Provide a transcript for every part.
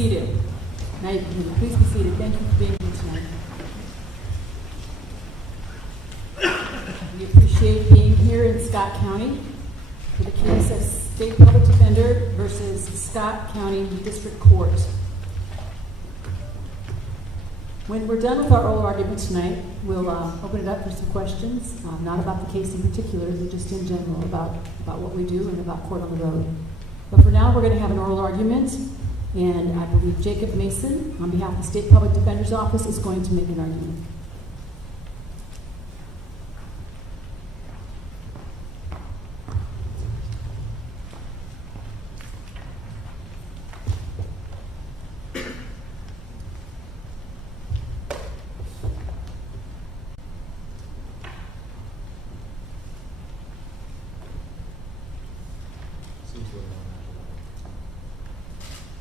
seated. Now you can please be seated. Thank you for being here tonight. We appreciate being here in Scott County for the case of State Public Defender versus Scott County District Court. When we're done with our oral argument tonight, we'll open it up for some questions, not about the case in particular, but just in general about what we do and about court on the road. But for now, we're going to have an oral argument, and I believe Jacob Mason, on behalf of the State Public Defender's Office, is going to make an argument.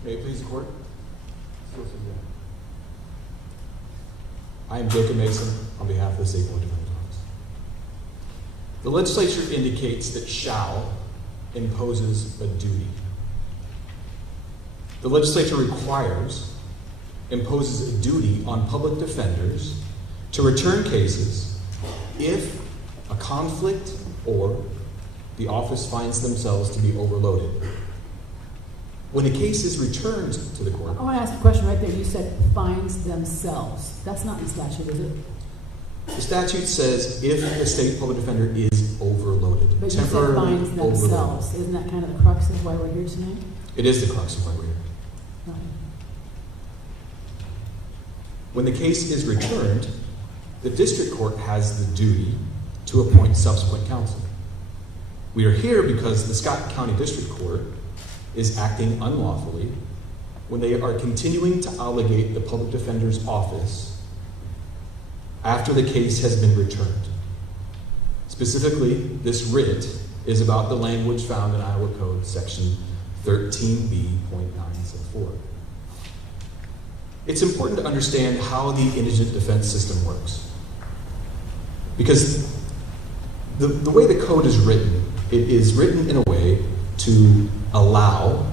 May it please the court? I am Jacob Mason on behalf of the State Public Defender's Office. The legislature indicates that shall imposes a duty. The legislature imposes a duty on public defenders to return cases if a conflict or the office finds themselves to be overloaded. When a case is returned to the court... I want to ask a question right there. You said finds themselves. That's not in the statute, is it? The statute says if the state public defender is overloaded. But you said finds themselves. Isn't that kind of the crux of why we're here tonight? It is the crux of why we're here. Okay. When the case is returned, the district court has the duty to appoint subsequent counsel. We are here because the Scott County District Court is acting unlawfully when they are continuing to obligate the public defender's office after the case has been returned. Specifically, this writ is about the language found in Iowa Code section 13B.974. It's important to understand how the indigent defense system works. Because the way the code is written, it is written in a way to allow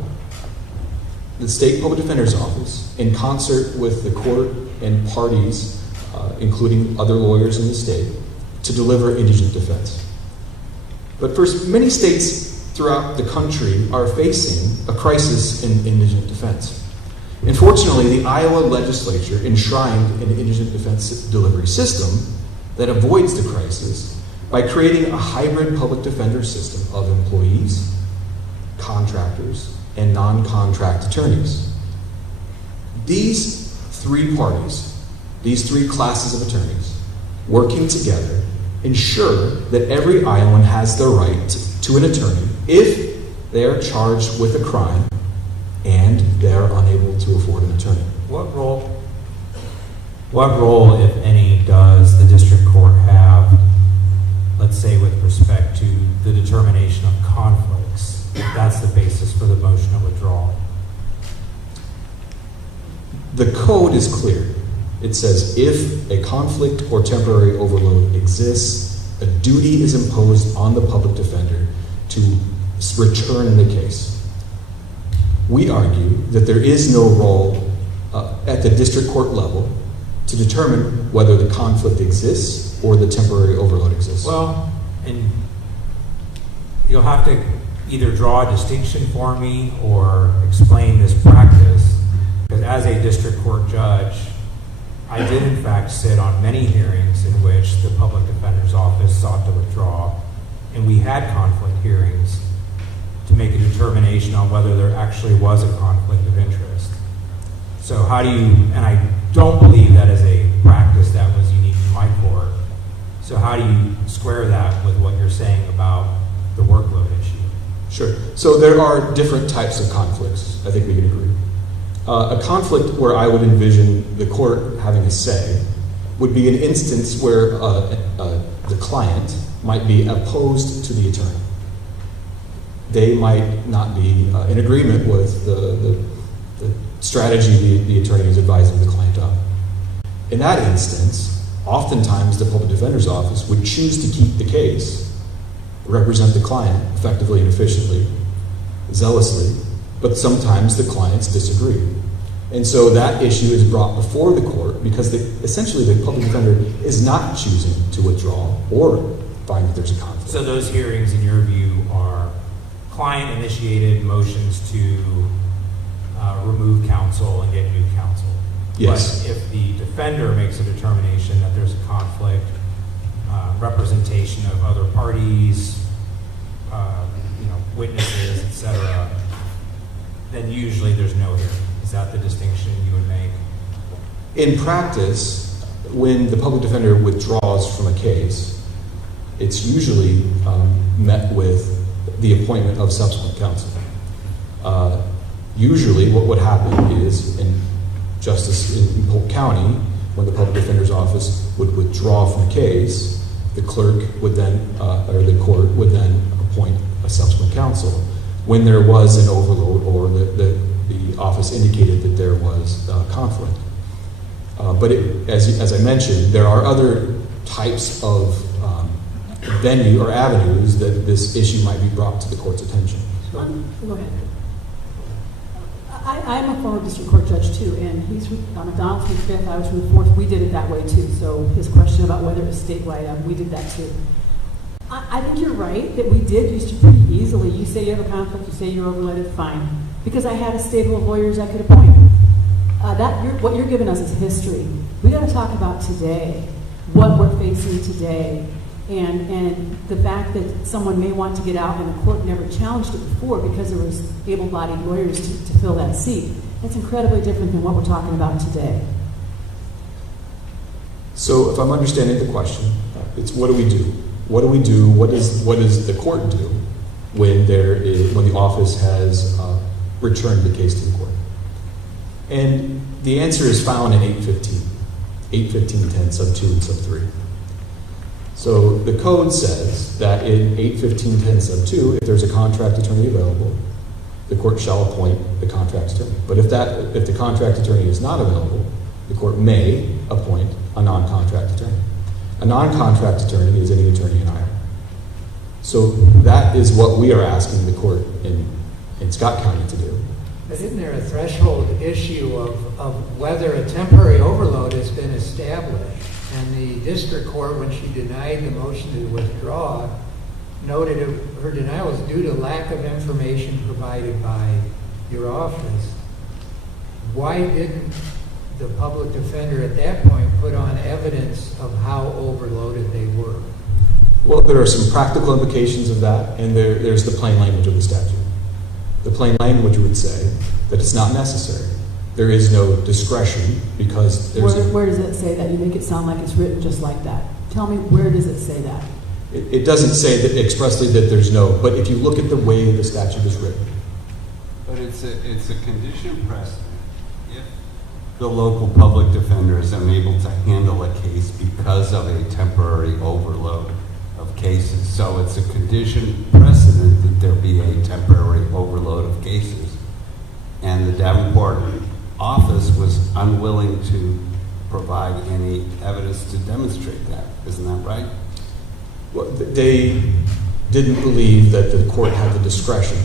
the State Public Defender's Office, in concert with the court and parties, including other lawyers in the state, to deliver indigent defense. But first, many states throughout the country are facing a crisis in indigent defense. Unfortunately, the Iowa legislature enshrined an indigent defense delivery system that avoids the crisis by creating a hybrid public defender system of employees, contractors, and non-contract attorneys. These three parties, these three classes of attorneys, working together, ensure that every Iowan has the right to an attorney if they are charged with a crime and they are unable to afford an attorney. What role, if any, does the district court have, let's say, with respect to the determination of conflicts? That's the basis for the motion of withdrawal. The code is clear. It says if a conflict or temporary overload exists, a duty is imposed on the public defender to return the case. We argue that there is no role at the district court level to determine whether the conflict exists or the temporary overload exists. Well, and you'll have to either draw a distinction for me or explain this practice, because as a district court judge, I did in fact sit on many hearings in which the public defender's office sought to withdraw, and we had conflict hearings to make a determination on whether there actually was a conflict of interest. So how do you, and I don't believe that is a practice that was unique to my court, so how do you square that with what you're saying about the workload issue? Sure. So there are different types of conflicts. I think we can agree. A conflict where I would envision the court having a say would be an instance where the client might be opposed to the attorney. They might not be in agreement with the strategy the attorney is advising the client on. In that instance, oftentimes the public defender's office would choose to keep the case, represent the client effectively and efficiently, zealously, but sometimes the clients disagree. And so that issue is brought before the court because essentially the public defender is not choosing to withdraw or find that there's a conflict. So those hearings, in your view, are client-initiated motions to remove counsel and get new counsel. Yes. But if the defender makes a determination that there's a conflict, representation of other parties, witnesses, etc., then usually there's no hearing. Is that the distinction you would make? In practice, when the public defender withdraws from a case, it's usually met with the appointment of subsequent counsel. Usually what would happen is, in justice in Polk County, when the public defender's office would withdraw from a case, the clerk would then, or the court would then appoint a subsequent counsel when there was an overload or the office indicated that there was conflict. But as I mentioned, there are other types of venue or avenues that this issue might be brought to the court's attention. Go ahead. I'm a former district court judge too, and he's on McDonald's from the 5th, I was from the 4th. We did it that way too. So his question about whether it was statewide, we did that too. I think you're right that we did used to pretty easily. You say you have a conflict, you say you're overloaded, fine. Because I had a stable of lawyers I could appoint. What you're giving us is history. We got to talk about today, what we're facing today, and the fact that someone may want to get out and the court never challenged it before because there was able-bodied lawyers to fill that seat. That's incredibly different than what we're talking about today. So if I'm understanding the question, it's what do we do? What do we do? What does the court do when the office has returned the case to the court? And the answer is found in 815.10 sub 2 and sub 3. So the code says that in 815.10 sub 2, if there's a contract attorney available, the court shall appoint the contract attorney. But if the contract attorney is not available, the court may appoint a non-contract attorney. A non-contract attorney is any attorney in Iowa. So that is what we are asking the court in Scott County to do. But isn't there a threshold issue of whether a temporary overload has been established? And the district court, when she denied the motion to withdraw, noted her denial was due to lack of information provided by your office. Why didn't the public defender at that point put on evidence of how overloaded they were? Well, there are some practical implications of that, and there's the plain language of the statute. The plain language would say that it's not necessary. There is no discretion because there's... Where does it say that? You make it sound like it's written just like that. Tell me, where does it say that? It doesn't say that expressly that there's no, but if you look at the way the statute is written. But it's a condition precedent. If the local public defender is unable to handle a case because of a temporary overload of cases, so it's a condition precedent that there be a temporary overload of cases. And the Davenport office was unwilling to provide any evidence to demonstrate that. Isn't that right? Well, they didn't believe that the court had the discretion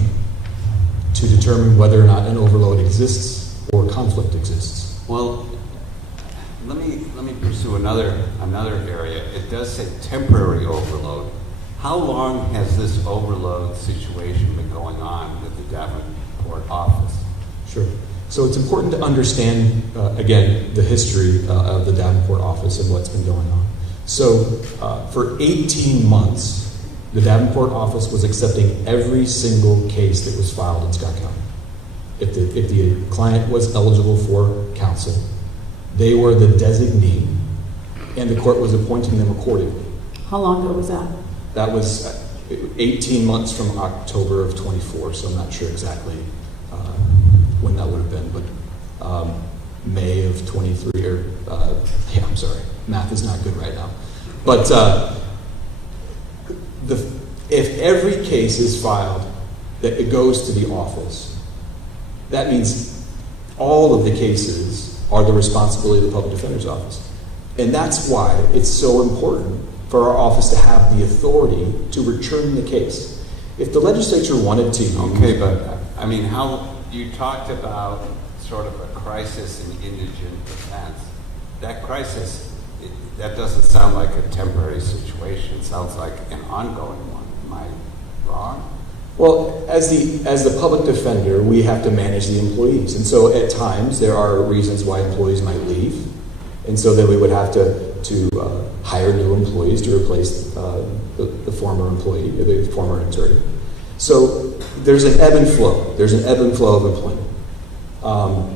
to determine whether or not an overload exists or conflict exists. Well, let me pursue another area. It does say temporary overload. How long has this overload situation been going on with the Davenport office? Sure. So it's important to understand, again, the history of the Davenport office and what's been going on. So for 18 months, the Davenport office was accepting every single case that was filed in Scott County. If the client was eligible for counsel, they were the designee, and the court was appointing them accordingly. How long ago was that? That was 18 months from October of 24, so I'm not sure exactly when that would have been, but May of 23, or, yeah, I'm sorry, math is not good right now. But if every case is filed that it goes to the office, that means all of the cases are the responsibility of the public defender's office. And that's why it's so important for our office to have the authority to return the case. If the legislature wanted to... Okay, but I mean, how you talked about sort of a crisis in indigent defense. That crisis, that doesn't sound like a temporary situation. It sounds like an ongoing one. Am I wrong? Well, as the public defender, we have to manage the employees. And so at times there are reasons why employees might leave. And so then we would have to hire new employees to replace the former employee, or the former attorney. So there's an ebb and flow. There's an ebb and flow of employment.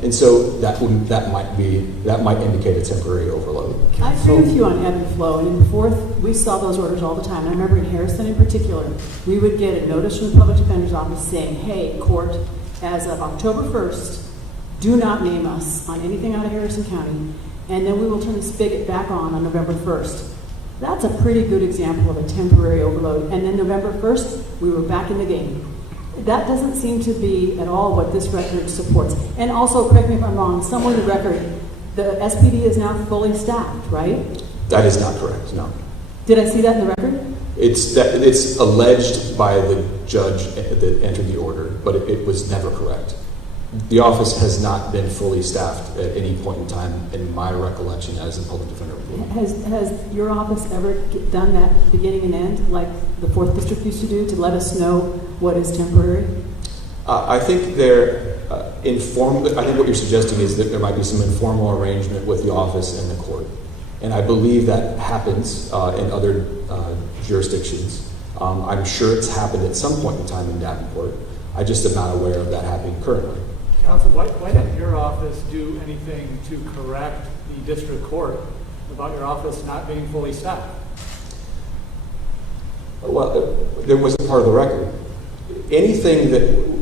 And so that might indicate a temporary overload. I agree with you on ebb and flow. And in the fourth, we saw those orders all the time. And I remember in Harrison in particular, we would get a notice from the public defender's office saying, hey, court, as of October 1st, do not name us on anything out of Harrison County, and then we will turn the spigot back on November 1st. That's a pretty good example of a temporary overload. And then November 1st, we were back in the game. That doesn't seem to be at all what this record supports. And also, correct me if I'm wrong, somewhere in the record, the SPD is now fully staffed, right? That is not correct, no. Did I see that in the record? It's alleged by the judge that entered the order, but it was never correct. The office has not been fully staffed at any point in time in my recollection as a public defender. Has your office ever done that beginning and end, like the 4th District used to do, to let us know what is temporary? I think they're informed. I think what you're suggesting is that there might be some informal arrangement with the office and the court. And I believe that happens in other jurisdictions. I'm sure it's happened at some point in time in Davenport. I just am not aware of that happening currently. Counsel, why didn't your office do anything to correct the district court about your office not being fully staffed? Well, there was a part of the record.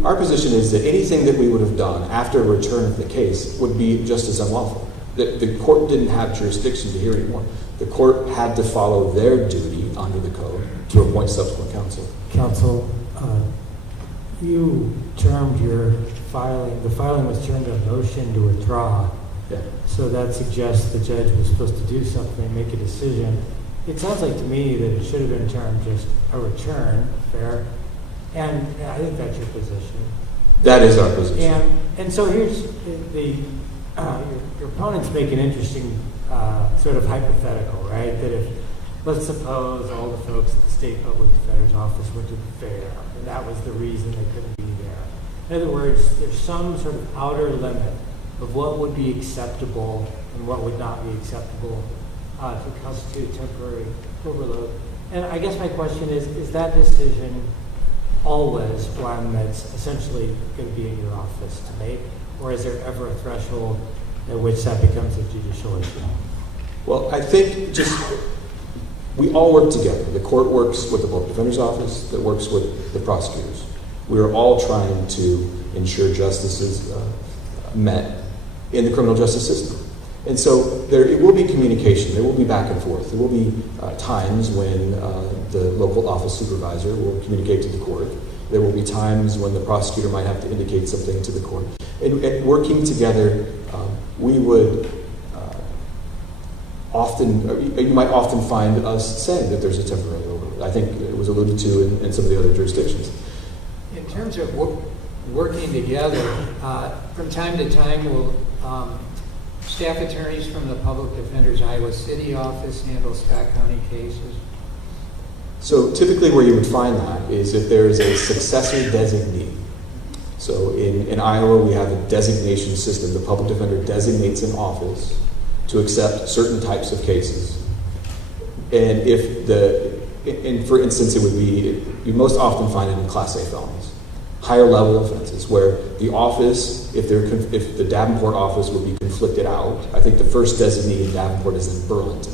Our position is that anything that we would have done after a return of the case would be just as unlawful. The court didn't have jurisdiction to hear anymore. The court had to follow their duty under the code to appoint subsequent counsel. Counsel, you termed the filing was termed a motion to withdraw. Yeah. So that suggests the judge was supposed to do something, make a decision. It sounds like to me that it should have been termed just a return, fair? And I think that's your position. That is our position. And so here's your opponents make an interesting sort of hypothetical, right? That if, let's suppose all the folks at the state public defender's office went to the fair, and that was the reason they couldn't be there. In other words, there's some sort of outer limit of what would be acceptable and what would not be acceptable to constitute temporary overload. And I guess my question is that decision always one that's essentially going to be in your office to make, or is there ever a threshold at which that becomes a judicial issue? Well, I think we all work together. The court works with the public defender's office, that works with the prosecutors. We are all trying to ensure justice is met in the criminal justice system. And so it will be communication. There will be back and forth. There will be times when the local office supervisor will communicate to the court. There will be times when the prosecutor might have to indicate something to the court. And working together, we would you might often find us saying that there's a temporary overload. I think it was alluded to in some of the other jurisdictions. In terms of working together, from time to time, will staff attorneys from the Public Defender's Iowa City office handle Scott County cases? So typically where you would find that is if there is a successor designee. So in Iowa, we have a designation system. The public defender designates an office to accept certain types of cases. And for instance, it would be, you most often find it in Class A felonies, higher level offenses, where the office, if the Davenport office would be conflicted out, I think the first designee in Davenport is in Burlington.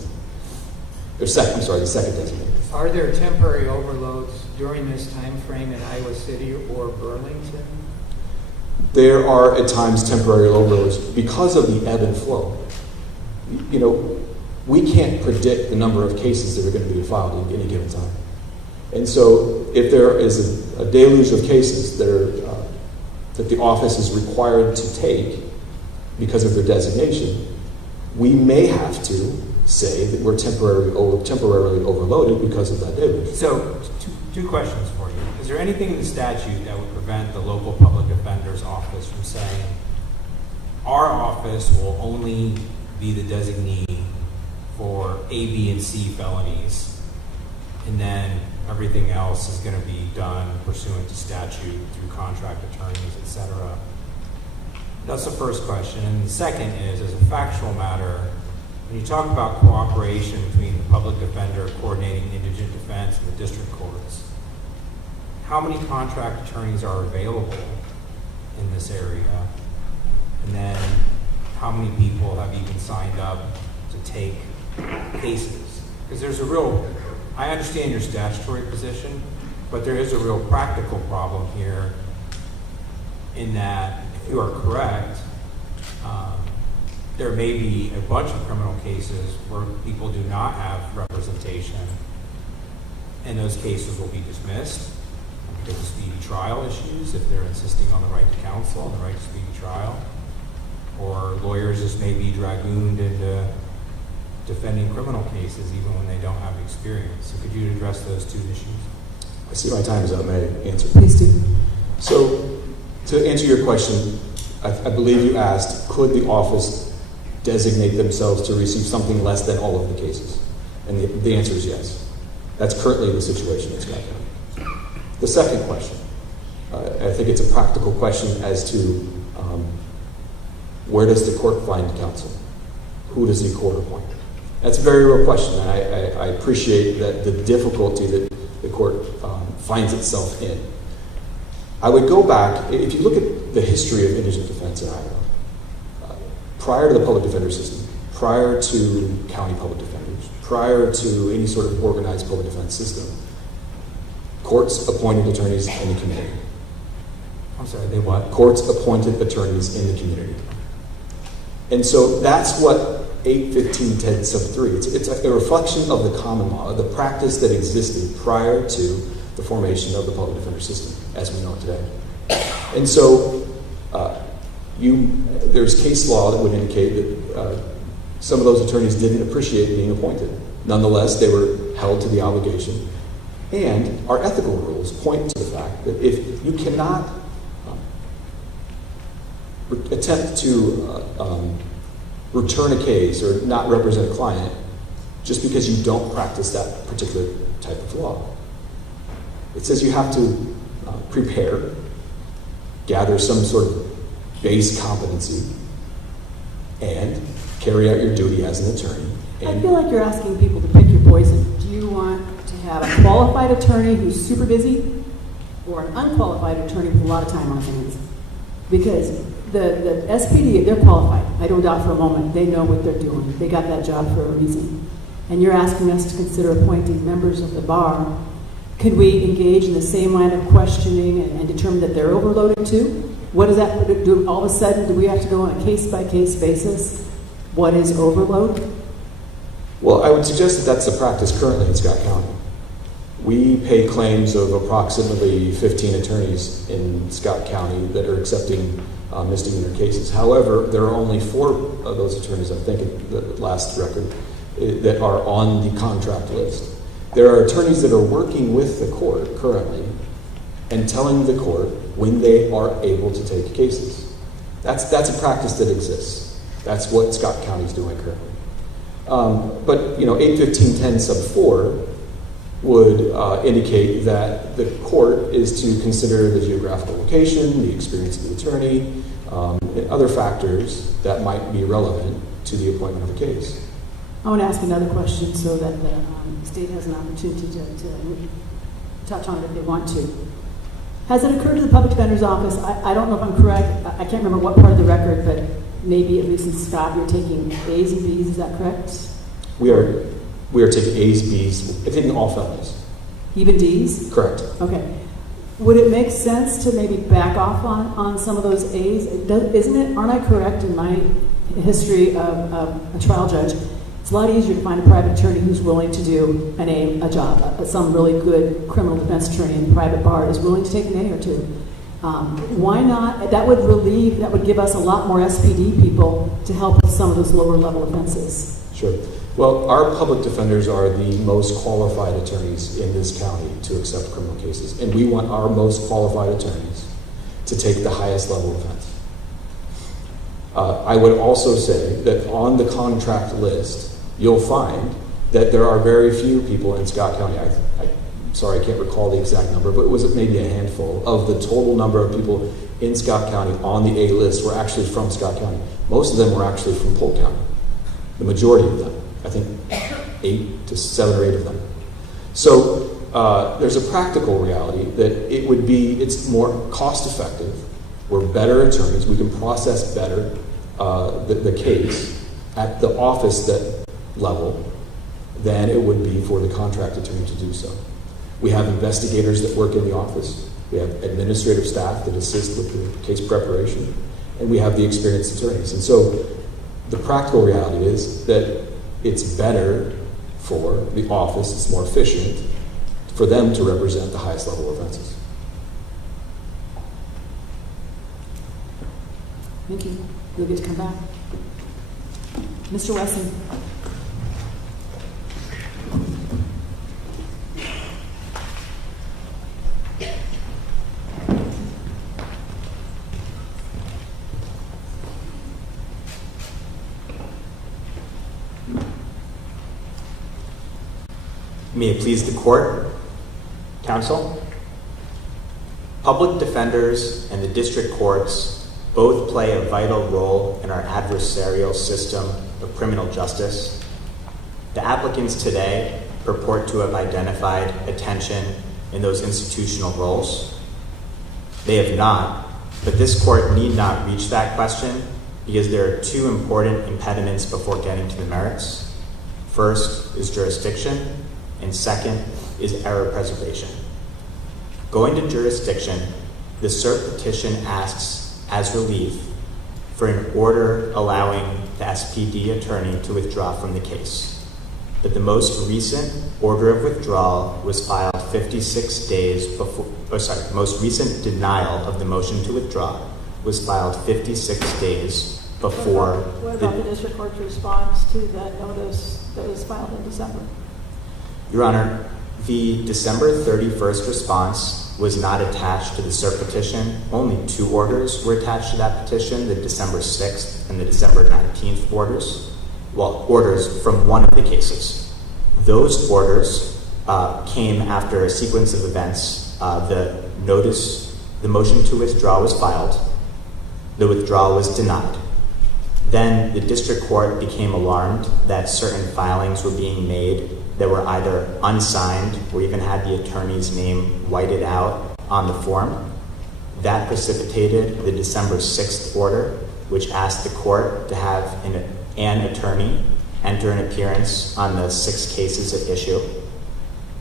The second designee. Are there temporary overloads during this time frame in Iowa City or Burlington? There are at times temporary overloads because of the ebb and flow. You know, we can't predict the number of cases that are going to be filed at any given time. And so if there is a deluge of cases that the office is required to take because of their designation, we may have to say that we're temporarily overloaded because of that deluge. So, two questions for you. Is there anything in the statute that would prevent the local public defender Defender's Office from saying, our office will only be the designee for A, B, and C felonies, and then everything else is going to be done pursuant to statute through contract attorneys, etc. That's the first question. And the second is, as a factual matter, when you talk about cooperation between the public defender coordinating indigent defense and the district courts, how many contract attorneys are available in this area? And then how many people have even signed up to take cases? Because there's a real, I understand your statutory position, but there is a real practical problem here in that, if you are correct, there may be a bunch of criminal cases where people do not have representation, and those cases will be dismissed because of speedy trial issues, if they're insisting on the right to counsel and the right to speedy trial, or lawyers just may be dragooned into defending criminal cases even when they don't have experience. So could you address those two issues? I see my time is up. May I answer? Please do. So, to answer your question, I believe you asked, could the office designate themselves to receive something less than all of the cases? And the answer is yes. That's currently the situation in Scott County. The second question, I think it's a practical question as to where does the court find counsel? Who does the court appoint? That's a very real question, and I appreciate that the difficulty that the court finds itself in. I would go back, if you look at the history of indigent defense in Idaho, prior to the public defender system, prior to county public defenders, prior to any sort of organized public defense system, courts appointed attorneys in the community. I'm sorry, they what? Courts appointed attorneys in the community. And so that's what 81510 sub 3, it's a reflection of the common law, the practice that existed prior to the formation of the public defender system as we know it today. And so there's case law that would indicate that some of those attorneys didn't appreciate being appointed. Nonetheless, they were held to the obligation. And our ethical rules point to the fact that if you cannot attempt to return a case or not represent a client just because you don't practice that particular type of law, it says you have to prepare, gather some sort of base competency, and carry out your duty as an attorney. I feel like you're asking people to pick your poison. Do you want to have a qualified attorney who's super busy or an unqualified attorney with a lot of time on his hands? Because the SPD, they're qualified. I don't doubt for a moment. They know what they're doing. They got that job for a reason. And you're asking us to consider appointing members of the bar. Could we engage in the same line of questioning and determine that they're overloaded too? What does that do? All of a sudden, do we have to go on a case-by-case basis? What is overload? Well, I would suggest that that's the practice currently in Scott County. We pay claims of approximately 15 attorneys in Scott County that are accepting misdemeanor cases. However, there are only 4 of those attorneys, I think, in the last record, that are on the contract list. There are attorneys that are working with the court currently and telling the court when they are able to take cases. That's a practice that exists. That's what Scott County is doing currently. But 81510 sub 4 would indicate that the court is to consider the geographical location, the experience of the attorney, and other factors that might be relevant to the appointment of a case. I want to ask another question so that the state has an opportunity to touch on it if they want to. Has it occurred to the public defender's office, I don't know if I'm correct, I can't remember what part of the record, but maybe at least in Scott you're taking A's and B's, is that correct? We are taking A's, B's, I think all felonies. Even D's? Correct. Okay. Would it make sense to maybe back off on some of those A's? Isn't it, aren't I correct in my history of a trial judge? It's a lot easier to find a private attorney who's willing to do a job. Some really good criminal defense attorney in the private bar is willing to take an A or two. Why not? That would give us a lot more SPD people to help with some of those lower level offenses. Sure. Well, our public defenders are the most qualified attorneys in this county to accept criminal cases. And we want our most qualified attorneys to take the highest level offense. I would also say that on the contract list, you'll find that there are very few people in Scott County. Sorry, I can't recall the exact number, but it was maybe a handful of the total number of people in Scott County on the A list were actually from Scott County. Most of them were actually from Polk County. The majority of them, I think 7 or 8 of them. So there's a practical reality that it's more cost effective. We're better attorneys. We can process better the case at the office level than it would be for the contract attorney to do so. We have investigators that work in the office. We have administrative staff that assist with the case preparation. And we have the experienced attorneys. And so the practical reality is that it's better for the office, it's more efficient for them to represent the highest level offenses. Thank you. You'll get to come back. Mr. Wessan. May it please the court, counsel. Public defenders and the district courts both play a vital role in our adversarial system of criminal justice. The applicants today purport to have identified a tension in those institutional roles. They have not, but this court need not reach that question because there are 2 important impediments before getting to the merits. First is jurisdiction, and second is error preservation. Going to jurisdiction, the cert petition asks, as relief, for an order allowing the SPD attorney to withdraw from the case. But the most recent order of withdrawal was filed 56 days before, most recent denial of the motion to withdraw was filed 56 days before. What about the district court's response to the notice that was filed in December? Your Honor, the December 31st response was not attached to the cert petition. Only 2 orders were attached to that petition, the December 6th and the December 19th orders. Well, orders from one of the cases. Those orders came after a sequence of events. The motion to withdraw was filed. The withdrawal was denied. Then the district court became alarmed that certain filings were being made that were either unsigned or even had the attorney's name whited out on the form. That precipitated the December 6th order, which asked the court to have an attorney enter an appearance on the 6 cases at issue.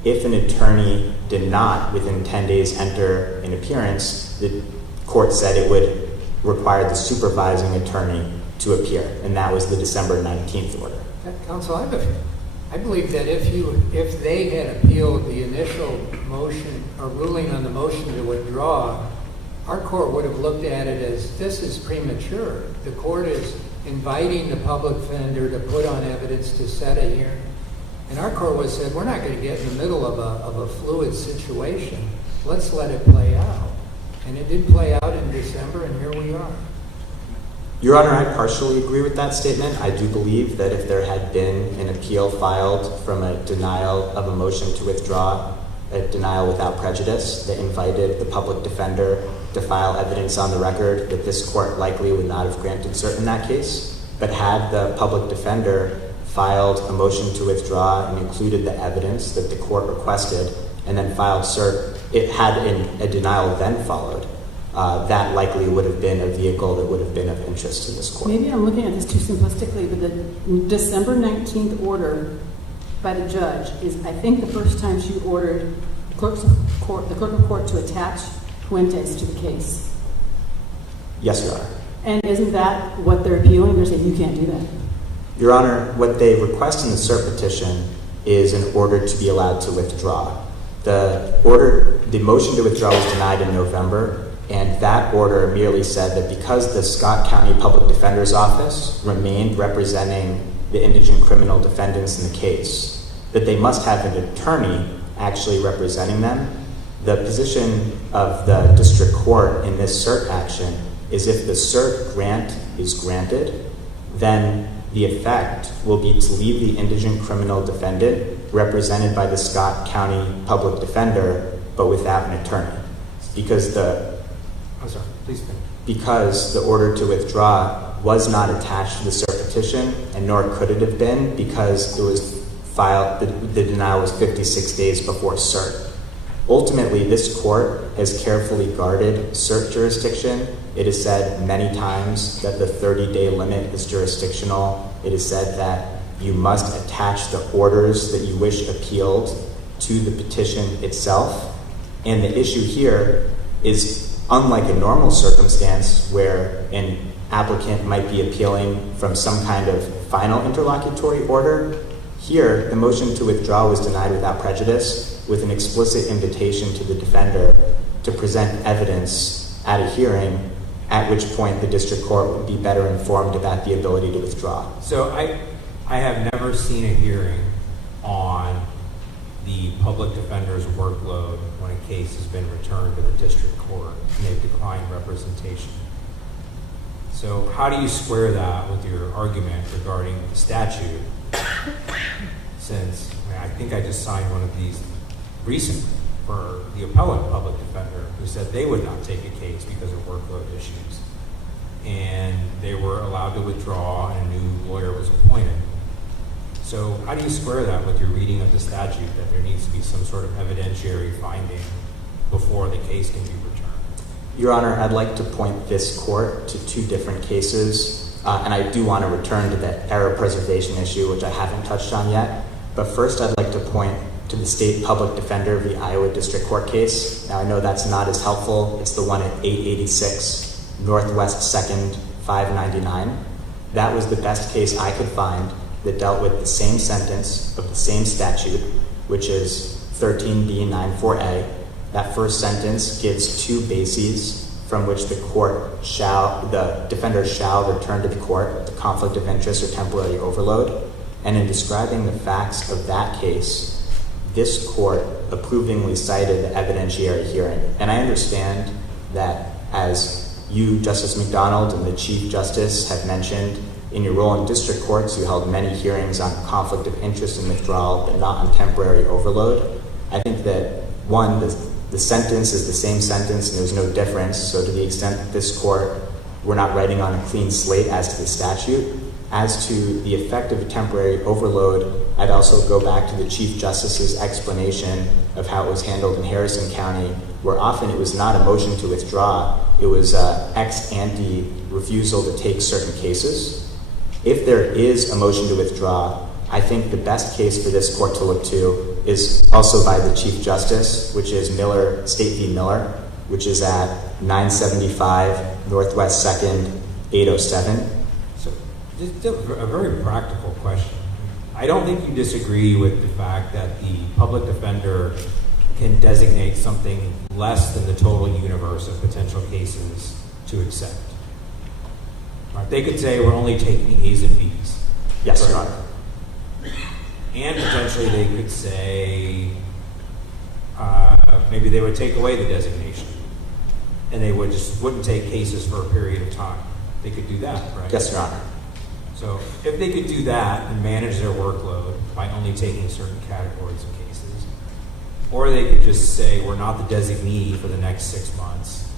If an attorney did not, within 10 days, enter an appearance, the court said it would require the supervising attorney to appear, and that was the December 19th order. Counsel, I believe that if they had appealed the initial motion or ruling on the motion to withdraw, our court would have looked at it as this is premature. The court is inviting the public defender to put on evidence to set a hearing. And our court would have said, we're not going to get in the middle of a fluid situation. Let's let it play out. And it did play out in December, and here we are. Your Honor, I partially agree with that statement. I do believe that if there had been an appeal filed from a denial of a motion to withdraw, a denial without prejudice that invited the public defender to file evidence on the record, that this court likely would not have granted cert in that case. But had the public defender filed a motion to withdraw and included the evidence that the court requested and then filed cert, it had a denial then followed. That likely would have been a vehicle that would have been of interest to this court. Maybe I'm looking at this too simplistically, but the December 19th order by the judge is, I think, the first time she ordered the clerk of court to attach Fuentes to the case. Yes, Your Honor. And isn't that what they're appealing? They're saying you can't do that. Your Honor, what they request in the cert petition is an order to be allowed to withdraw. The motion to withdraw was denied in November. And that order merely said that because the Scott County Public Defender's Office remained representing the indigent criminal defendants in the case, that they must have an attorney actually representing them. The position of the district court in this cert action is if the cert grant is granted, then the effect will be to leave the indigent criminal defendant represented by the Scott County Public Defender, but without an attorney. Because the order to withdraw was not attached to the cert petition, and nor could it have been because it was filed, the denial was 56 days before cert. Ultimately, this court has carefully guarded cert jurisdiction. It has said many times that the 30-day limit is jurisdictional. It has said that you must attach the orders that you wish appealed to the petition itself. And the issue here is, unlike a normal circumstance where an applicant might be appealing from some kind of final interlocutory order, here the motion to withdraw was denied without prejudice, with an explicit invitation to the defender to present evidence at a hearing, at which point the district court would be better informed about the ability to withdraw. So I have never seen a hearing on the public defender's workload when a case has been returned to the district court and they've declined representation. So how do you square that with your argument regarding the statute? Since I think I just signed one of these recently for the appellant public defender who said they would not take a case because of workload issues. And they were allowed to withdraw and a new lawyer was appointed. So how do you square that with your reading of the statute that there needs to be some sort of evidentiary finding before the case can be returned? Your Honor, I'd like to point this court to two different cases, and I do want to return to the error preservation issue, which I haven't touched on yet. But first, I'd like to point to the State Public Defender v. Iowa District Court case. Now, I know that's not as helpful. It's the one at 886 Northwest 2nd, 599. That was the best case I could find that dealt with the same sentence of the same statute, which is 13B94A. That first sentence gives two bases from which the defender shall return to the court, the conflict of interest or temporary overload. And in describing the facts of that case, this court approvingly cited the evidentiary hearing. And I understand that, as you, Justice McDonald, and the Chief Justice have mentioned, in your role in district courts, you held many hearings on conflict of interest and withdrawal, but not on temporary overload. I think that, one, the sentence is the same sentence and there's no difference. So to the extent that this court, we're not writing on a clean slate as to the statute. As to the effect of a temporary overload, I'd also go back to the Chief Justice's explanation of how it was handled in Harrison County, where often it was not a motion to withdraw, it was ex ante refusal to take certain cases. If there is a motion to withdraw, I think the best case for this court to look to is also by the Chief Justice, which is State v. Miller, which is at 975 Northwest 2nd, 807. So just a very practical question. I don't think you disagree with the fact that the public defender can designate something less than the total universe of potential cases to accept. Right? They could say we're only taking A's and B's. Yes, Your Honor. And potentially they could say maybe they would take away the designation and they wouldn't take cases for a period of time. They could do that, right? Yes, Your Honor. So if they could do that and manage their workload by only taking certain categories of cases, or they could just say we're not the designee for the next 6 months,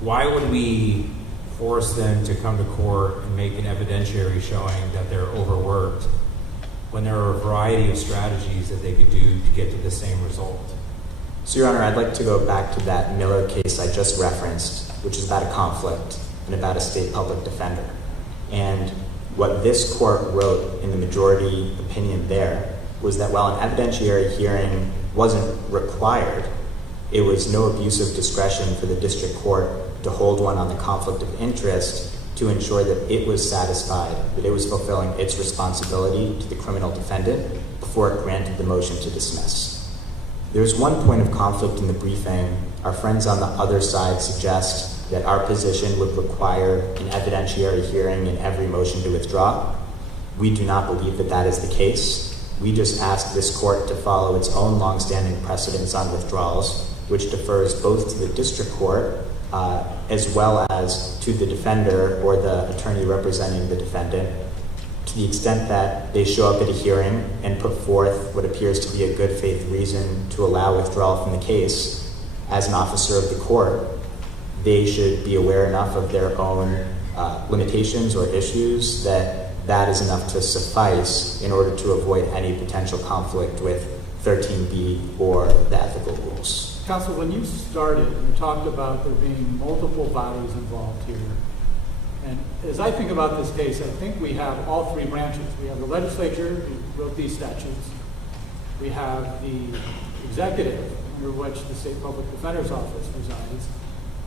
why would we force them to come to court and make an evidentiary showing that they're overworked when there are a variety of strategies that they could do to get to the same result? So, Your Honor, I'd like to go back to that Miller case I just referenced, which is about a conflict and about a state public defender. And what this court wrote in the majority opinion there was that while an evidentiary hearing wasn't required, it was no abuse of discretion for the district court to hold one on the conflict of interest to ensure that it was satisfied, that it was fulfilling its responsibility to the criminal defendant before it granted the motion to dismiss. There's one point of conflict in the briefing. Our friends on the other side suggest that our position would require an evidentiary hearing in every motion to withdraw. We do not believe that that is the case. we just ask this court to follow its own longstanding precedents on withdrawals, which defers both to the district court as well as to the defender or the attorney representing the defendant, to the extent that they show up at a hearing and put forth what appears to be a good faith reason to allow withdrawal from the case. As an officer of the court, they should be aware enough of their own limitations or issues that is enough to suffice in order to avoid any potential conflict with 13B or the ethical rules. Counsel, when you started, you talked about there being multiple bodies involved here. And as I think about this case, I think we have all three branches. We have the legislature who wrote these statutes. We have the executive, under which the State Public Defender's Office resides.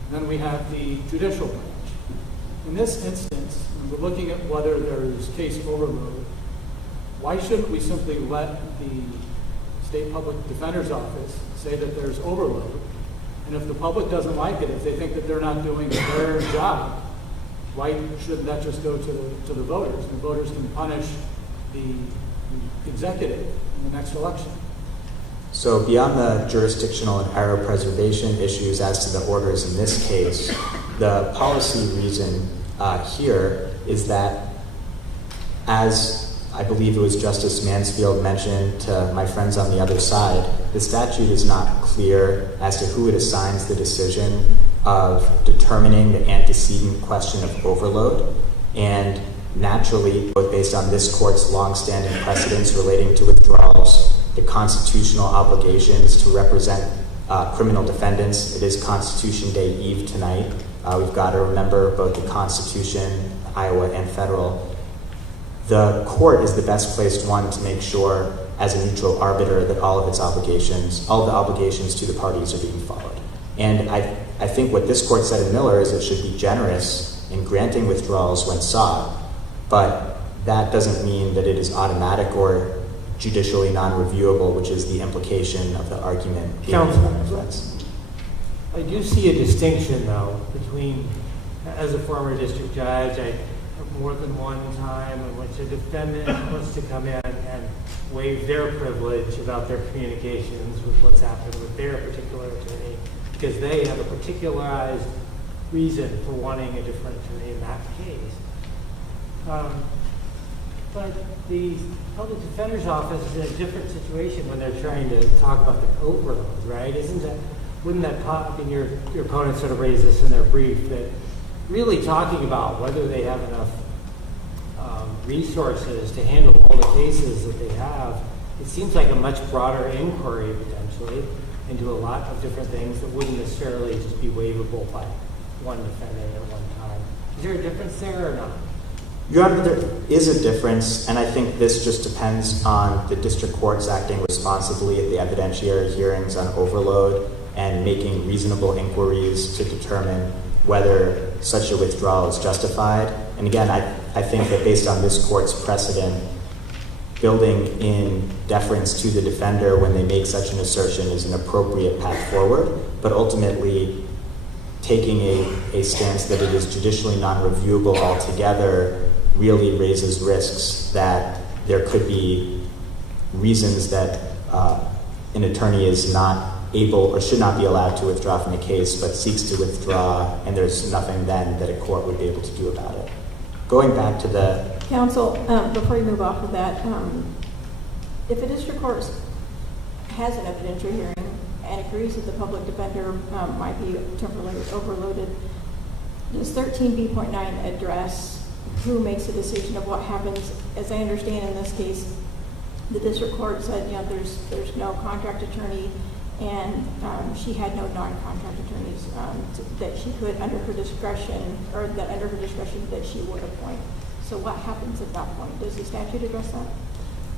And then we have the judicial branch. In this instance, when we're looking at whether there's case overload, why shouldn't we simply let the State Public Defender's Office say that there's overload? And if the public doesn't like it, if they think that they're not doing their job, why shouldn't that just go to the voters? The voters can punish the executive in the next election. So beyond the jurisdictional and error preservation issues as to the orders in this case, the policy reason here is that, as I believe it was Justice Mansfield mentioned to my friends on the other side, the statute is not clear as to who it assigns the decision of determining the antecedent question of overload. And naturally, both based on this court's longstanding precedents relating to withdrawals, the constitutional obligations to represent criminal defendants. It is Constitution Day Eve tonight. We've got to remember both the Constitution, Iowa, and federal. The court is the best placed one to make sure, as a neutral arbiter, that all of the obligations to the parties are being followed. And I think what this court said in Miller is it should be generous in granting withdrawals when sought, but that doesn't mean that it is automatic or judicially non-reviewable, which is the implication of the argument. Counsel, I do see a distinction, though, between, as a former district judge, I more than one time in which a defendant wants to come in and waive their privilege about their communications with what's happened with their particular attorney, because they have a particularized reason for wanting a different attorney in that case. But the Public Defender's Office is in a different situation when they're trying to talk about the overload, right? Wouldn't that pop in your opponent sort of raised this in their brief, that really talking about whether they have enough resources to handle all the cases that they have, it seems like a much broader inquiry potentially into a lot of different things that wouldn't necessarily just be waivable by one defendant at one time. Is there a difference there or not? Your Honor, there is a difference, and I think this just depends on the district courts acting responsibly at the evidentiary hearings on overload and making reasonable inquiries to determine whether such a withdrawal is justified. And again, I think that based on this court's precedent, building in deference to the defender when they make such an assertion is an appropriate path forward, but ultimately taking a stance that it is judicially non-reviewable altogether really raises risks that there could be reasons that an attorney is not able or should not be allowed to withdraw from a case but seeks to withdraw, and there's nothing then that a court would be able to do about it. Going back to the... Counsel, before you move off of that, if a district court has an evidentiary hearing and agrees that the public defender might be temporarily overloaded, does 13B.9 address who makes the decision of what happens? As I understand in this case, the district court said, there's no contract attorney, and she had no non-contract attorneys that she could, under her discretion, that she would appoint. So what happens at that point? Does the statute address that?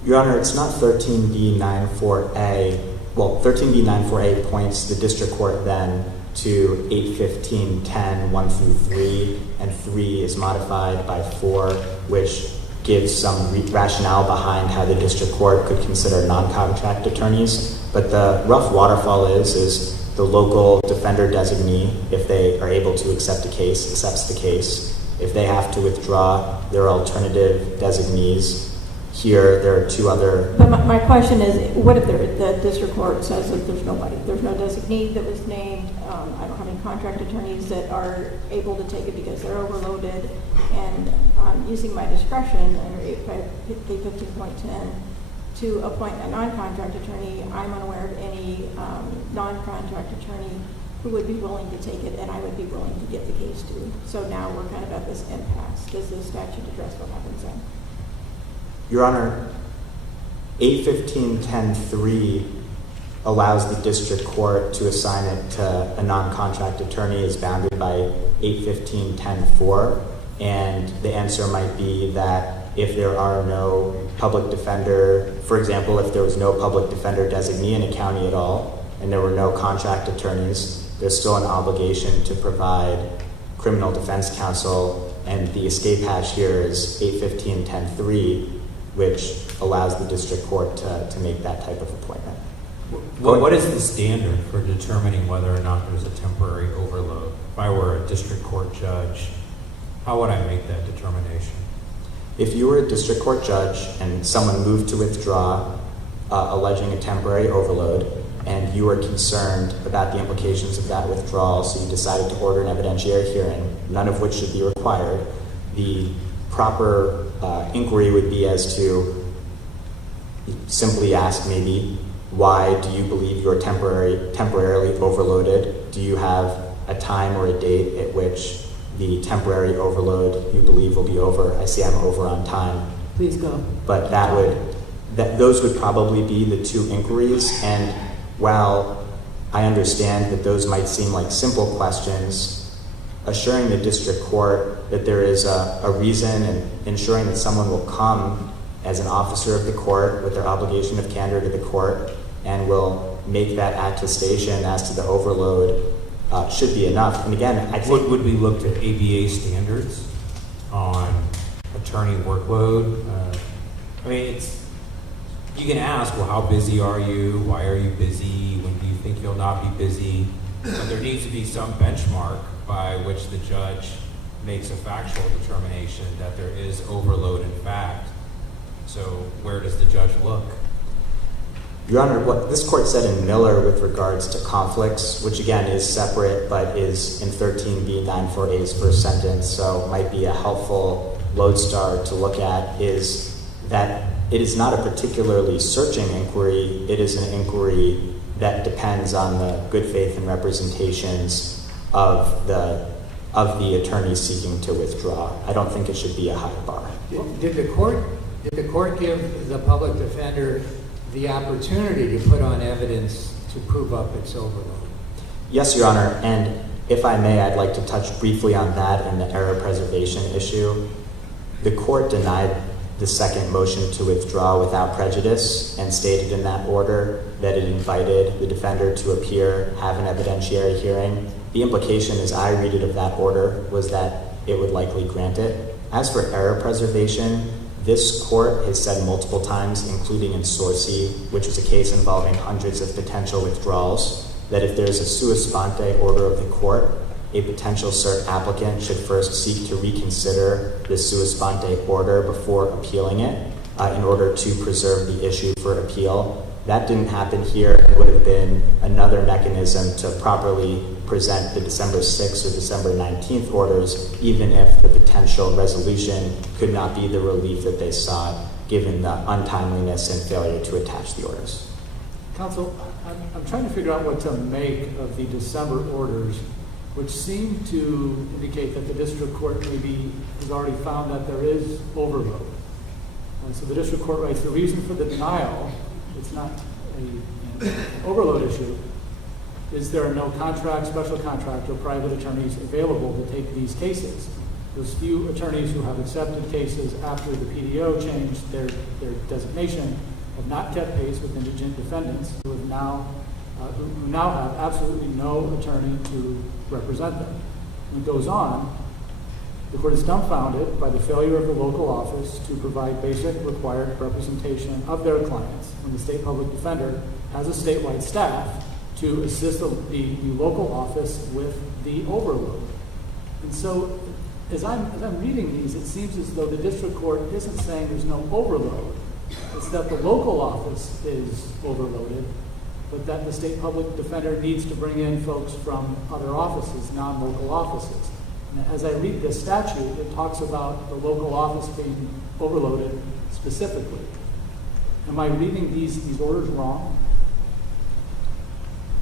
Your Honor, it's not 13B94A. Well, 13B94A points the district court then to 815.10, 1 through 3, and 3 is modified by 4, which gives some rationale behind how the district court could consider non-contract attorneys. But the rough waterfall is the local defender designee, if they are able to accept a case, accepts the case. If they have to withdraw, there are alternative designees. Here, there are two other. But my question is, what if the district court says that there's nobody, there's no designee that was named, I don't have any contract attorneys that are able to take it because they're overloaded, and using my discretion under 815.10 to appoint a non-contract attorney, I'm unaware of any non-contract attorney who would be willing to take it, and I would be willing to get the case to. So now we're kind of at this impasse. Does the statute address what happens then? Your Honor, 815.10.3 allows the district court to assign it to a non-contract attorney as bounded by 815.10.4, and the answer might be that if there are no public defender, for example, if there was no public defender designee in a county at all, and there were no contract attorneys, there's still an obligation to provide criminal defense counsel, and the escape hatch here is 815.10.3, which allows the district court to make that type of appointment. What is the standard for determining whether or not there's a temporary overload? If I were a district court judge, how would I make that determination? If you were a district court judge and someone moved to withdraw alleging a temporary overload, and you were concerned about the implications of that withdrawal, so you decided to order an evidentiary hearing, none of which should be required, the proper inquiry would be as to simply ask maybe, why do you believe you're temporarily overloaded? Do you have a time or a date at which the temporary overload you believe will be over? I see I'm over on time. Please go. But those would probably be the two inquiries, and while I understand that those might seem like simple questions, assuring the district court that there is a reason and ensuring that someone will come as an officer of the court with their obligation of candor to the court and will make that attestation as to the overload should be enough. And again, I think... Would we look at ABA standards on attorney workload? I mean, you can ask, well, how busy are you? Why are you busy? When do you think you'll not be busy? But there needs to be some benchmark by which the judge makes a factual determination that there is overload in fact. So where does the judge look? Your Honor, what this court said in Miller with regards to conflicts, which again is separate but is in 13B94A's first sentence, so might be a helpful lodestar to look at, is that it is not a particularly searching inquiry. It is an inquiry that depends on the good faith and representations of the attorney seeking to withdraw. I don't think it should be a high bar. Did the court give the public defender the opportunity to put on evidence to prove up its overload? Yes, Your Honor, and if I may, I'd like to touch briefly on that and the error preservation issue. The court denied the second motion to withdraw without prejudice and stated in that order that it invited the defender to appear, have an evidentiary hearing. The implication, as I read it, of that order was that it would likely grant it. As for error preservation, this court has said multiple times, including in Sorcy, which was a case involving hundreds of potential withdrawals, that if there's a sua sponte order of the court, a potential cert applicant should first seek to reconsider the sua sponte order before appealing it in order to preserve the issue for appeal. That didn't happen here. It would have been another mechanism to properly present the December 6th or December 19th orders, even if the potential resolution could not be the relief that they sought, given the untimeliness and failure to attach the orders. Counsel, I'm trying to figure out what to make of the December orders, which seem to indicate that the district court maybe has already found that there is overload. And so the district court writes, the reason for the denial, it's not an overload issue, is there are no contract, special contract, or private attorneys available to take these cases. Those few attorneys who have accepted cases after the PDO changed their designation have not kept pace with indigent defendants who now have absolutely no attorney to represent them. And it goes on, the court is dumbfounded by the failure of the local office to provide basic required representation of their clients when the state public defender has a statewide staff to assist the local office with the overload. And so as I'm reading these, it seems as though the district court isn't saying there's no overload. It's that the local office is overloaded, but that the state public defender needs to bring in folks from other offices, non-local offices. And as I read this statute, it talks about the local office being overloaded specifically. Am I reading these orders wrong?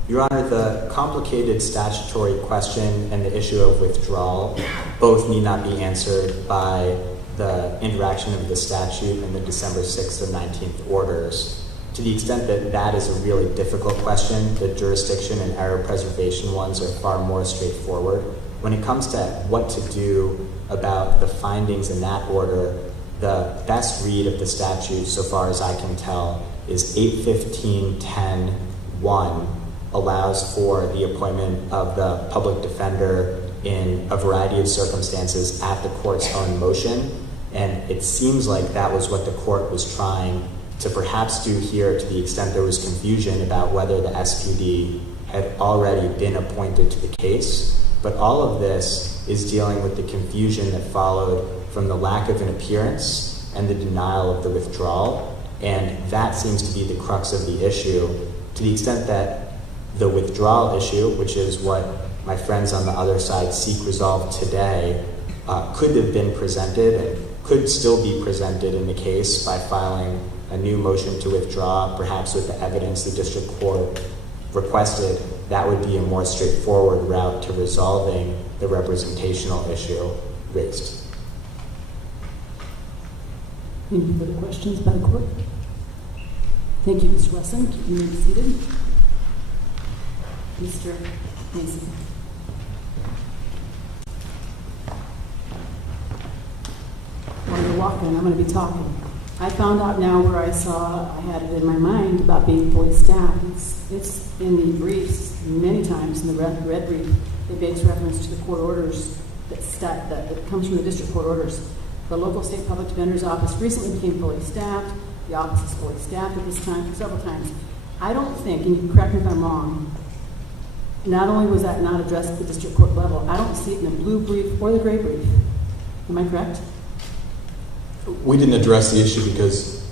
Your Honor, the complicated statutory question and the issue of withdrawal both need not be answered by the interaction of the statute and the December 6th and 19th orders. To the extent that that is a really difficult question, the jurisdiction and error preservation ones are far more straightforward. When it comes to what to do about the findings in that order, the best read of the statute, so far as I can tell, is 815.10.1 allows for the appointment of the public defender in a variety of circumstances at the court's own motion. And it seems like that was what the court was trying to perhaps do here, to the extent there was confusion about whether the SPD had already been appointed to the case. But all of this is dealing with the confusion that followed from the lack of an appearance and the denial of the withdrawal. And that seems to be the crux of the issue, to the extent that the withdrawal issue, which is what my friends on the other side seek resolved today, could have been presented and could still be presented in the case by filing a new motion to withdraw, perhaps with the evidence the district court requested. That would be a more straightforward route to resolving the representational issue raised. Any further questions by the court? Thank you, Mr. Wessan. You may be seated. Mr. Mason. While you're walking, I'm going to be talking. I found out now where I had it in my mind about being fully staffed. It's in the briefs many times, in the red brief. It makes reference to the court orders that comes from the district court orders. The local state public defender's office recently became fully staffed. The office is fully staffed at this time several times. I don't think, and you can correct me if I'm wrong, not only was that not addressed at the district court level, I don't see it in the blue brief or the gray brief. Am I correct? We didn't address the issue because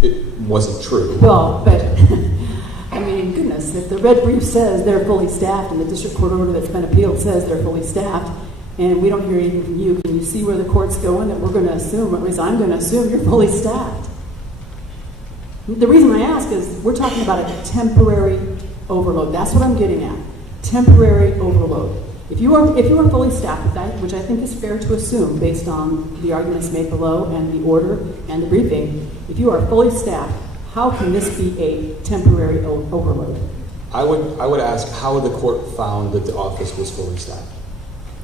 it wasn't true. Well, but, I mean, goodness, if the red brief says they're fully staffed and the district court order that's been appealed says they're fully staffed, and we don't hear anything from you, can you see where the court's going that we're going to assume, or at least I'm going to assume you're fully staffed? The reason I ask is we're talking about a temporary overload. That's what I'm getting at. Temporary overload. If you are fully staffed, which I think is fair to assume based on the arguments made below and the order and the briefing, if you are fully staffed, how can this be a temporary overload? I would ask how the court found that the office was fully staffed.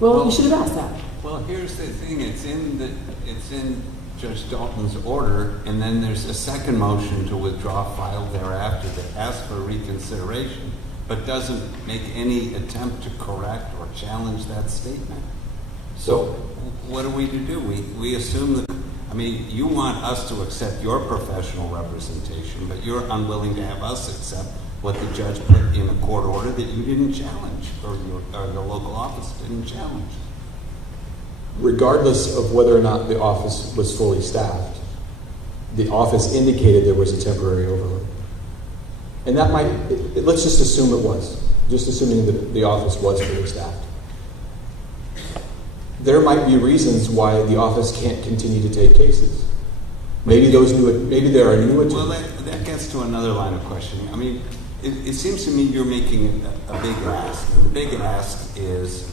Well, you should have asked that. Well, here's the thing. It's in Judge Dalton's order, and then there's a second motion to withdraw filed thereafter that asks for reconsideration, but doesn't make any attempt to correct or challenge that statement. So what are we to do? We assume that, I mean, you want us to accept your professional representation, but you're unwilling to have us accept what the judge put in a court order that you didn't challenge, or the local office didn't challenge. Regardless of whether or not the office was fully staffed, the office indicated there was a temporary overload. And that let's just assume it was, just assuming that the office was fully staffed. There might be reasons why the office can't continue to take cases. Maybe there are new attempts. Well, that gets to another line of questioning. I mean, it seems to me you're making a big ask. And the big ask is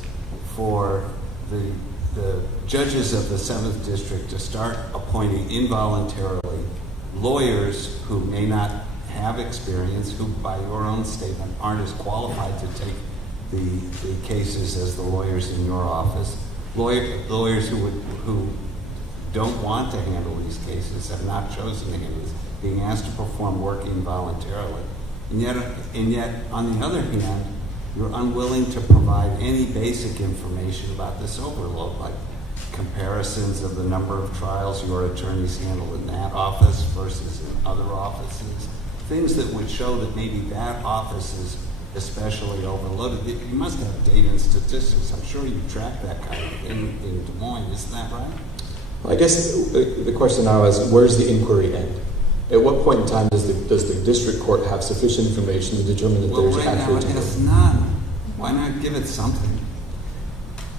for the judges of the 7th District to start appointing involuntarily lawyers who may not have experience, who by your own statement aren't as qualified to take the cases as the lawyers in your office, lawyers who don't want to handle these cases, have not chosen to handle these, being asked to perform work involuntarily. And yet, on the other hand, you're unwilling to provide any basic information about this overload, like comparisons of the number of trials your attorneys handle in that office versus in other offices, things that would show that maybe that office especially overloaded. You must have data and statistics. I'm sure you track that kind of thing in Des Moines. Isn't that right? I guess the question now is, where's the inquiry end? At what point in time does the district court have sufficient information to determine that there's right now actually it temporary? has none. Why not give it something?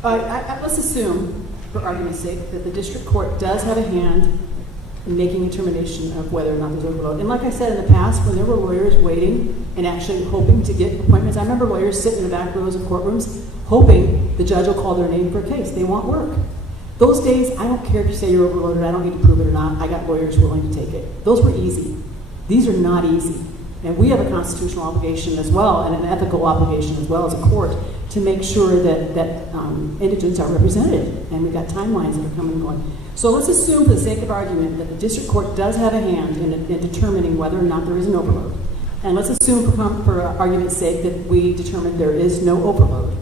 Let's assume, for argument's sake, that the district court does have a hand in making a determination of whether or not there's overload. And like I said in the past, when there were lawyers waiting and actually hoping to get appointments, I remember lawyers sitting in the back rows of courtrooms hoping the judge will call their name for a case. They want work. Those days, I don't care if you say you're overloaded, I don't need to prove it or not, I got lawyers willing to take it. Those were easy. These are not easy. And we have a constitutional obligation as well, and an ethical obligation as well as a court, to make sure that indigents are represented. And we've got timelines that are coming and going. So let's assume, for the sake of argument, that the district court does have a hand in determining whether or not there is an overload. And let's assume, for argument's sake, that we determine there is no overload.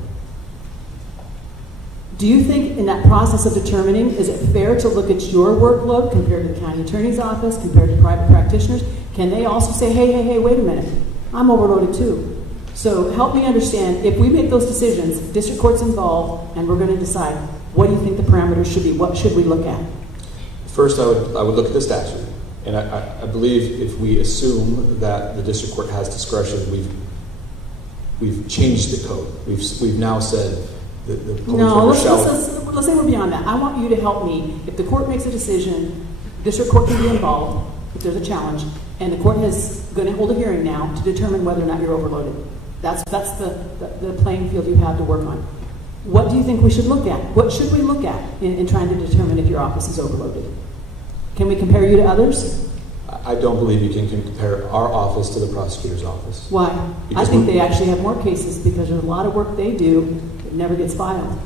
Do you think in that process of determining, is it fair to look at your workload compared to the county attorney's office, compared to private practitioners? Can they also say, hey, wait a minute, I'm overloaded too? So help me understand, if we make those decisions, district court's involved, and we're going to decide, what do you think the parameters should be? What should we look at? First, I would look at the statute. And I believe if we assume that the district court has discretion, we've changed the code. We've now said the no, let's say we're beyond that. I want you to help me. If the court makes a decision, district court can be involved if there's a challenge, and the court is going to hold a hearing now to determine whether or not you're overloaded. That's the playing field you have to work on. What do you think we should look at? What should we look at in trying to determine if your office is overloaded? Can we compare you to others? I don't believe you can compare our office to the prosecutor's office. Why? Because I think they actually have more cases because there's a lot of work they do that never gets filed.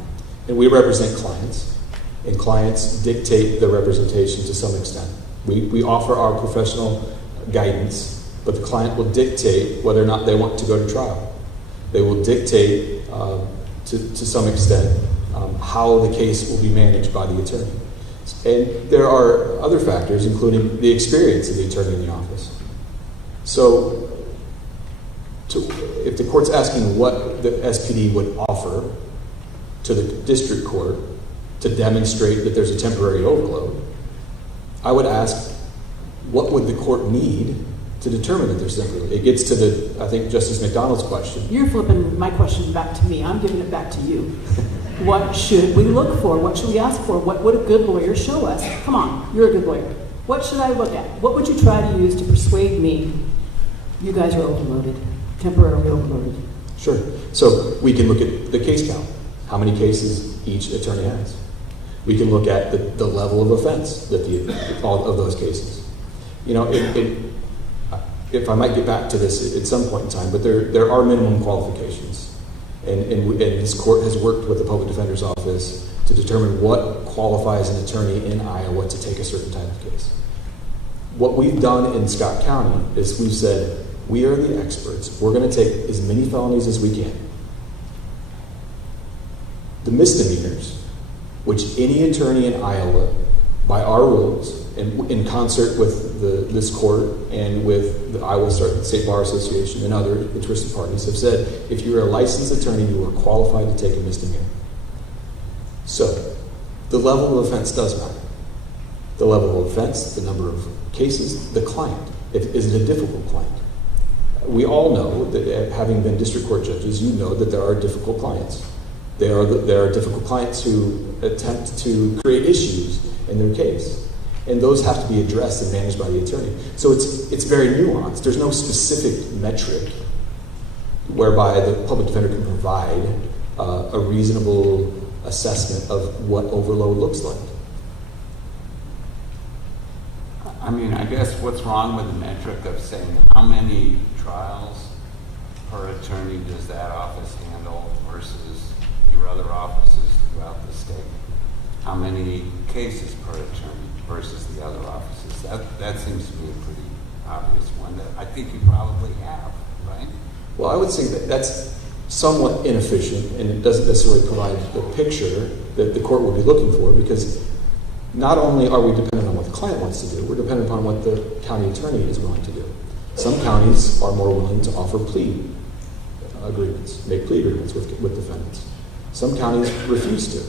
And we represent clients, and clients dictate the representation to some extent. We offer our professional guidance, but the client will dictate whether or not they want to go to trial. They will dictate, to some extent, how the case will be managed by the attorney. And there are other factors, including the experience of the attorney in the office. So, if the court's asking what the SPD would offer to the district court to demonstrate that there's a temporary overload, I would ask, what would the court need to determine that there's temporary? It gets to I think, Justice McDonald's question. You're flipping my question back to me. I'm giving it back to you. What should we look for? What should we ask for? What would a good lawyer show us? Come on, you're a good lawyer. What should I look at? What would you try to use to persuade me you guys are overloaded, temporarily overloaded? Sure. So we can look at the case count, how many cases each attorney has. We can look at the level of offense that all of those cases. You know, if I might get back to this at some point in time, but there are minimum qualifications. And this court has worked with the public defender's office to determine what qualifies an attorney in Iowa to take a certain type of case. What we've done in Scott County is we've said, we are the experts. We're going to take as many felonies as we can. The misdemeanors, which any attorney in Iowa, by our rules, and in concert with this court and with the Iowa State Bar Association and other interested parties, have said, if you're a licensed attorney, you are qualified to take a misdemeanor. So, the level of offense does matter. The level of offense, the number of cases, the client. Is it a difficult client? We all know that, having been district court judges, you know that there are difficult clients. There are difficult clients who attempt to create issues in their case. And those have to be addressed and managed by the attorney. So it's very nuanced. There's no specific metric whereby the public defender can provide a reasonable assessment of what overload looks like. I mean, I guess what's wrong with the metric of saying how many trials per attorney does that office handle versus your other offices throughout the state? How many cases per attorney versus the other offices? That seems to be a pretty obvious one that I think you probably have, right? Well, I would say that that's somewhat inefficient, and it doesn't necessarily provide the picture that the court would be looking for, because not only are we dependent on what the client wants to do, we're dependent upon what the county attorney is willing to do. Some counties are more willing to offer plea agreements, make plea agreements with defendants. Some counties refuse to.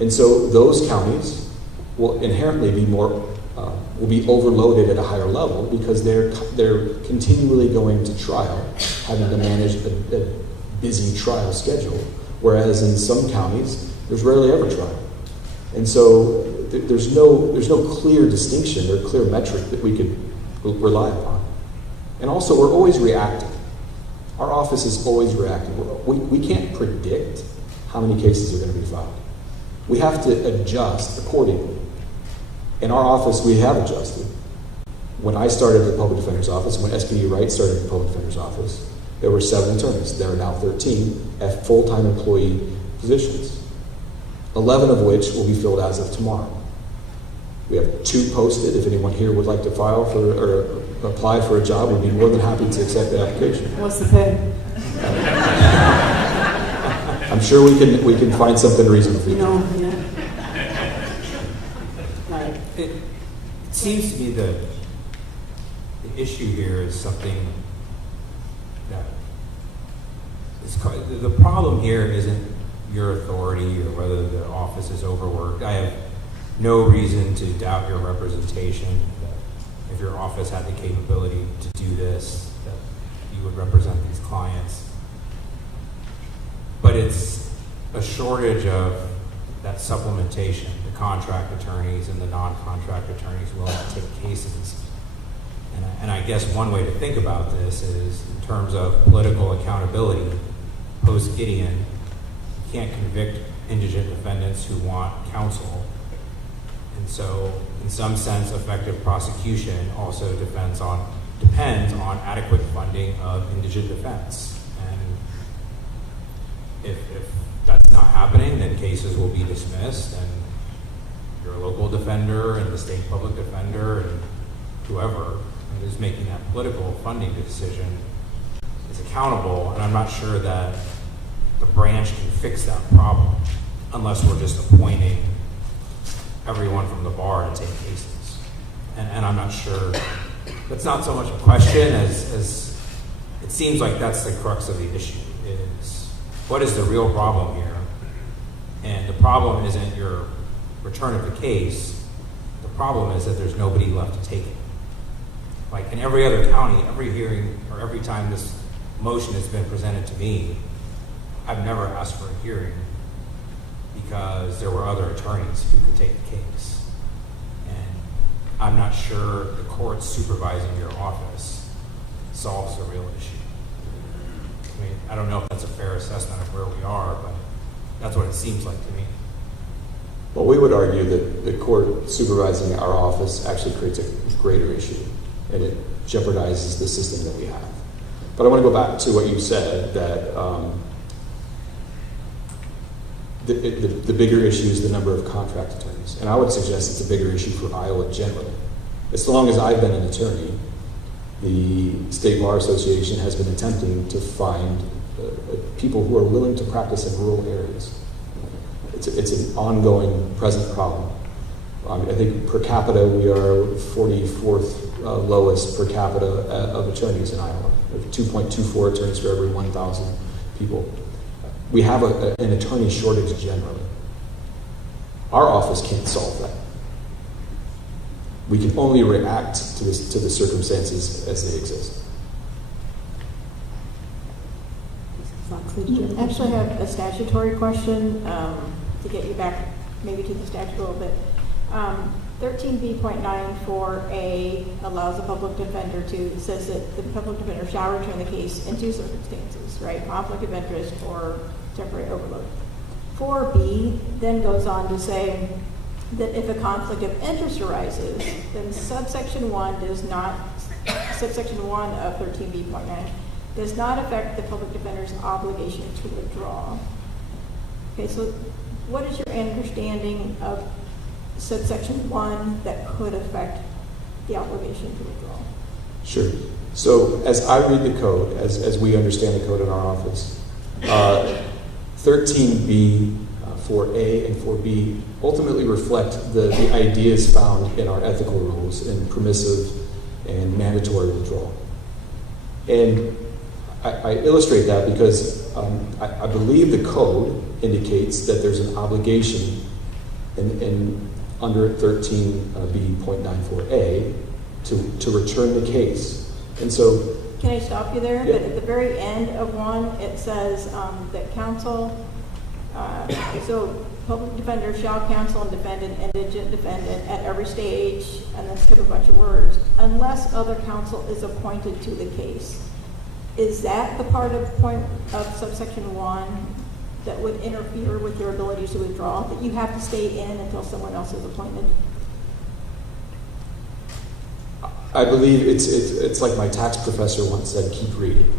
And so those counties will inherently be will be overloaded at a higher level because they're continually going to trial, having to manage a busy trial schedule. Whereas in some counties, there's rarely ever trial. And so there's no clear distinction or clear metric that we could rely upon. And also, we're always reacting. Our office is always reacting. We can't predict how many cases are going to be filed. We have to adjust accordingly. In our office, we have adjusted. When I started at the Public Defender's Office, when SPD Wright started at the Public Defender's Office, there were 7 attorneys. There are now 13 at full-time employee positions, 11 of which will be filled as of tomorrow. We have 2 posted. If anyone here would like to file for or apply for a job, we'd be more than happy to accept the application. What's the pay? I'm sure we can find something reasonable. You know, yeah. Right. It seems to me the issue here is something that is the problem here isn't your authority or whether the office is overworked. I have no reason to doubt your representation that if your office had the capability to do this, that you would represent these clients. But it's a shortage of that supplementation, the contract attorneys and the non-contract attorneys willing to take cases. And I guess one way to think about this is in terms of political accountability, post-Gideon, you can't convict indigent defendants who want counsel. And so, in some sense, effective prosecution also depends on adequate funding of indigent defense. And if that's not happening, then cases will be dismissed, and your local defender and the state public defender and whoever is making that political funding decision is accountable. And I'm not sure that the branch can fix that problem unless we're just appointing everyone from the bar to take cases. And I'm not sure, that's not so much a question as it seems like that's the crux of the issue, is what is the real problem here? And the problem isn't your return of the case, the problem is that there's nobody left to take it. Like in every other county, every hearing, or every time this motion has been presented to me, I've never asked for a hearing because there were other attorneys who could take the case. And I'm not sure the court supervising your office solves the real issue. I mean, I don't know if that's a fair assessment of where we are, but that's what it seems like to me. Well, we would argue that the court supervising our office actually creates a greater issue, and it jeopardizes the system that we have. But I want to go back to what you said, that the bigger issue is the number of contract attorneys. And I would suggest it's a bigger issue for Iowa generally. As long as I've been an attorney, the State Bar Association has been attempting to find people who are willing to practice in rural areas. It's an ongoing, present problem. I think per capita, we are 44th lowest per capita of attorneys in Iowa. We have 2.24 attorneys for every 1,000 people. We have an attorney shortage generally. Our office can't solve that. We can only react to the circumstances as they exist. Actually, I have a statutory question to get you back maybe to the statute a little bit. 13B.94A allows the public defender to, says that the public defender shall return the case in 2 circumstances, right? Conflict of interest or temporary overload. 4B then goes on to say that if a conflict of interest arises, then subsection 1 of 13B.9 does not affect the public defender's obligation to withdraw. Okay, so what is your understanding of subsection 1 that could affect the obligation to withdraw? Sure. So as I read the code, as we understand the code in our office, 13B, 4A, and 4B ultimately reflect the ideas found in our ethical rules in permissive and mandatory withdrawal. And I illustrate that because I believe the code indicates that there's an obligation in under 13B.94A to return the case. And so, Can I stop you there? Yeah. But at the very end of one, it says that counsel, so public defender shall counsel and defend an indigent defendant at every stage, and then skip a bunch of words, unless other counsel is appointed to the case. Is that the part of subsection 1 that would interfere with your ability to withdraw, that you have to stay in until someone else is appointed? I believe it's like my tax professor once said, keep reading.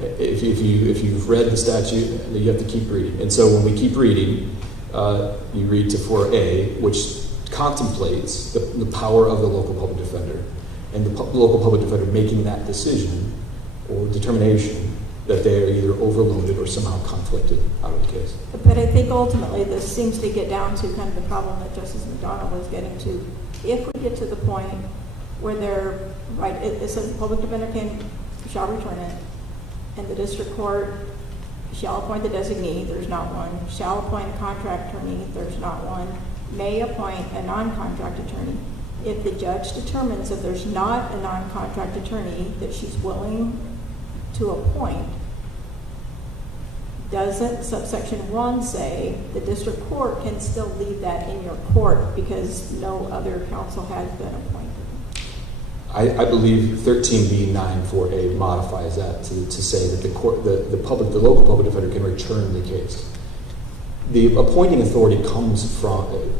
If you've read the statute, you have to keep reading. And so when we keep reading, you read to 4A, which contemplates the power of the local public defender, and the local public defender making that decision or determination that they are either overloaded or somehow conflicted out of the case. But I think ultimately this seems to get down to kind of the problem that Justice McDonald was getting to. If we get to the point where they're, right, it says the public defender shall return it, and the district court shall appoint the designee, there's not one, shall appoint a contract attorney, there's not one, may appoint a non-contract attorney. If the judge determines that there's not a non-contract attorney that she's willing to appoint, doesn't subsection 1 say the district court can still leave that in your court because no other counsel has been appointed? I believe 13B.94A modifies that to say that the local public defender can return the case. The appointing authority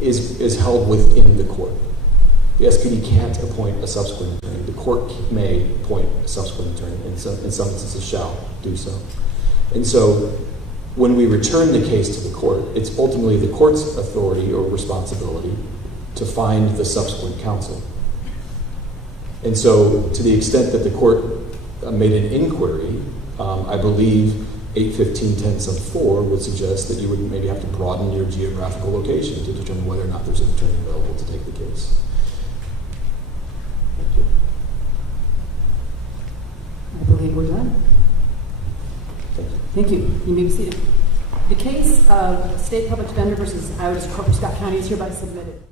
is held within the court. The SPD can't appoint a subsequent attorney. The court may appoint a subsequent attorney, and in some instances shall do so. And so when we return the case to the court, it's ultimately the court's authority or responsibility to find the subsequent counsel. And so to the extent that the court made an inquiry, I believe 815.10 sub 4 would suggest that you would maybe have to broaden your geographical location to determine whether or not there's an attorney available to take the case. Thank you. I believe we're done. Thank you. Thank you. You may be seated. The case of State Public Defender versus Iowa Corpus Scott County is hereby submitted.